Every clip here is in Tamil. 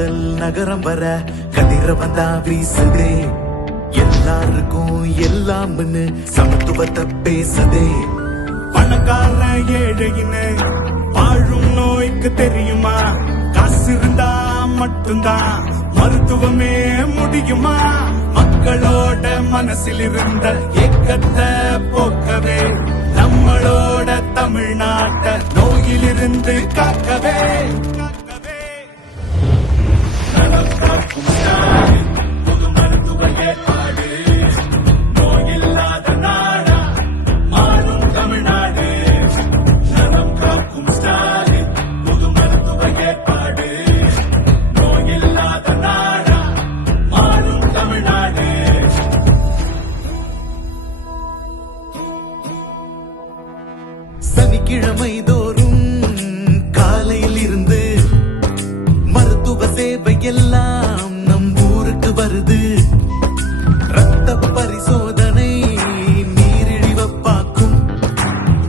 நகரம் வர கதிரவன் தான் வீசுதே. எல்லாருக்கும் எல்லாம்னு சமத்துவத்தை பேசுதே. பணக்கார ஏழைன்னு வாழும் நோய்க்கு தெரியுமா? காசு இருந்தா மட்டும்தான் மருத்துவமே முடியுமா? மக்களோட மனசில் இருந்த ஏக்கத்தை போக்கவே நம்மளோட தமிழ்நாட்டை நோயிலிருந்து காக்கவே. காக்கும் புது மருத்துவ ஏற்பாடு நோயில்லாத நாடா மாறும் தமிழ்நாடு நலம் காக்கும் ஸ்டாலின் புது மருத்துவ ஏற்பாடு நோயில்லாத நாடா மாறும் தமிழ்நாடு சனிக்கிழமை தோ தேவையெல்லாம் எல்லாம் நம் ஊருக்கு வருது. ரத்த பரிசோதனை நீரிழிவ பார்க்கும்.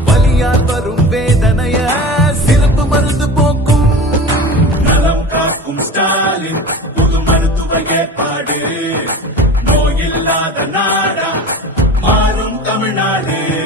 வலியால் வரும் வேதனைய சிறப்பு மருந்து போக்கும். நலம் காக்கும் ஸ்டாலின் புது மருத்துவ ஏற்பாடு. நோயில்லாத நாடா மாறும் தமிழ்நாடு.